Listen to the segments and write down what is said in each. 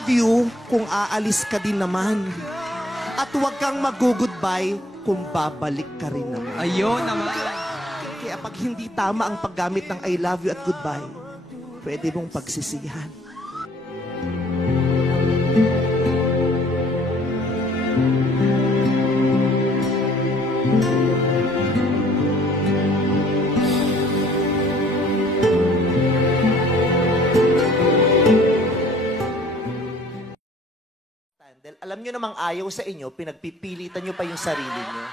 love you kung aalis ka din naman. At huwag kang mag-goodbye kung babalik ka rin naman. Ayun naman. Kaya pag hindi tama ang paggamit ng I love you at goodbye, pwede mong pagsisihan. Alam nyo namang ayaw sa inyo, pinagpipilitan nyo pa yung sarili nyo.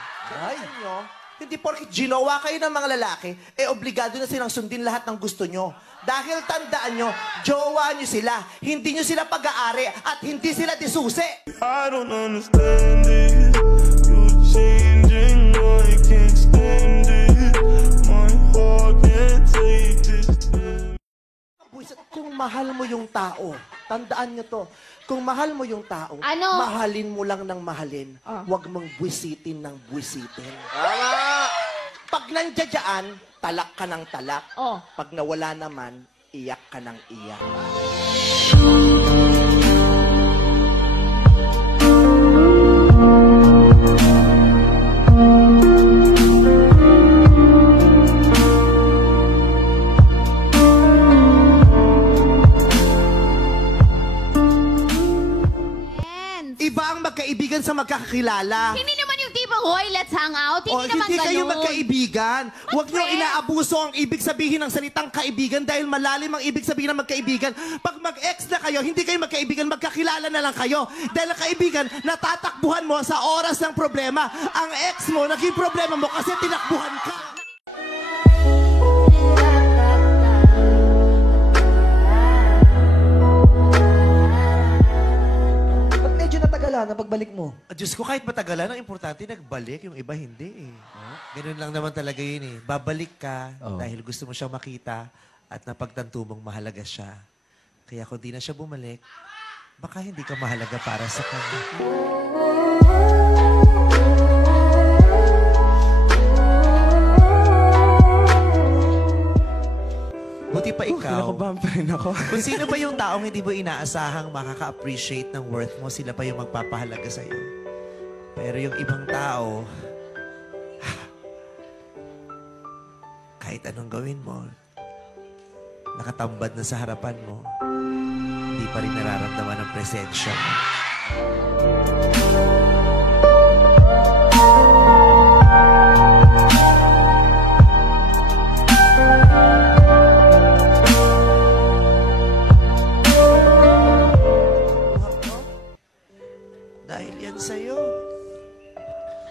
Ay, nyo, hindi porkit ginawa kayo ng mga lalaki, obligado na silang sundin lahat ng gusto nyo. Dahil tandaan nyo, jowa nyo sila, hindi nyo sila pag-aari at hindi sila disusi. I don't understand it. You're changing, I can't stand it. My heart can't take this. Kung mahal mo yung tao, tandaan nyo to, kung mahal mo yung tao, mahalin mo lang ng mahalin. Huwag mong buwisitin ng buwisitin. Pag nandiyan, talak ka ng talak. Pag nawala naman, iyak ka ng iyak. Magkaibigan sa magkakakilala. Hindi naman yung tipong, hoy, let's hang out. Hindi naman hindi ganun. kayo magkaibigan. Huwag niyo inaabuso ang ibig sabihin ng salitang kaibigan dahil malalim ang ibig sabihin ng magkaibigan. Pag mag-ex na kayo, hindi kayo magkaibigan, magkakilala na lang kayo. Dahil ang kaibigan, natatakbuhan mo sa oras ng problema. Ang ex mo, naging problema mo kasi tinakbuhan ka. Na pagbalik mo? Diyos ko, kahit matagalan, ang importante, nagbalik. Yung iba, hindi eh. Ganun lang naman talaga yun eh. Babalik ka dahil gusto mo siyang makita at napagtanto mong mahalaga siya. Kaya kung di na siya bumalik, baka hindi ka mahalaga para sa kanya. Buti pa ikaw. Ako. Kung sino ba yung taong hindi mo inaasahang makaka-appreciate ng worth mo, sila pa yung magpapahalaga sa'yo. Pero yung ibang tao, kahit anong gawin mo, nakatambad na sa harapan mo, hindi pa rin nararamdaman ang presensya mo.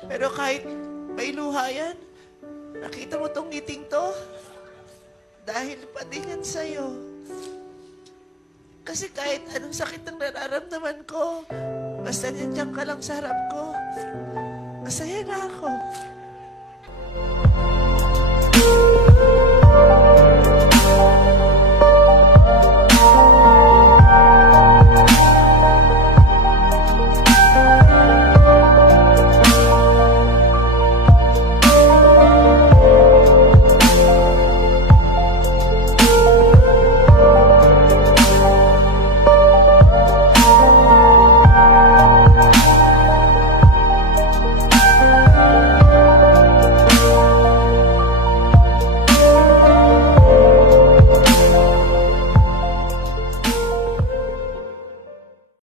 Pero kahit may luha yan, nakita mo tong ngiting to, dahil pa din yan sa'yo. Kasi kahit anong sakit ang nararamdaman ko, basta nandiyan ka lang sa harap